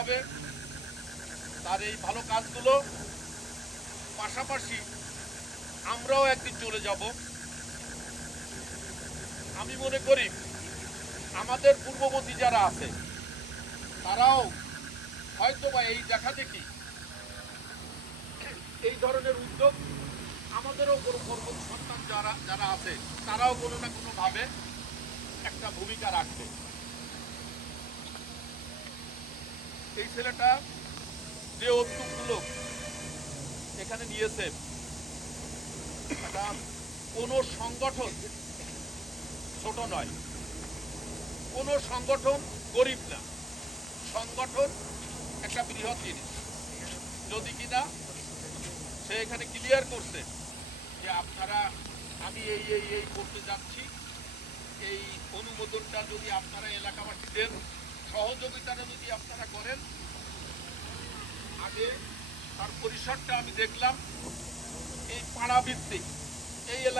হবে। তার এই ভালো কাজগুলো। পাশাপাশি আমরাও একদিন চলে যাব। আমি মনে করি আমাদের পূর্ববর্তী যারা আছে, তারাও হয়তো বা এই দেখা দেখি এই ধরনের উদ্যোগ আমাদেরও কোনো পর্বত সন্তান যারা যারা আছে, তারাও কোনো না কোনোভাবে একটা ভূমিকা রাখবে। এই ছেলেটা যে উদ্যোগগুলো এখানে নিয়েছে কোনো সংগঠন ছোট নয়। কোনো সংগঠন গরিব না। সংগঠন একটা বৃহৎ জিনিস। যদি কিনা সে এখানে ক্লিয়ার করছে যে আপনারা, আমি এই এই এই করতে যাচ্ছি, এই অনুমোদনটা যদি আপনারা এলাকাবাসী দেন সহযোগিতাটা যদি আপনারা করেন আগে তার পরিসরটা আমি দেখলাম এই পাড়া ভিত্তিক এই এলাকা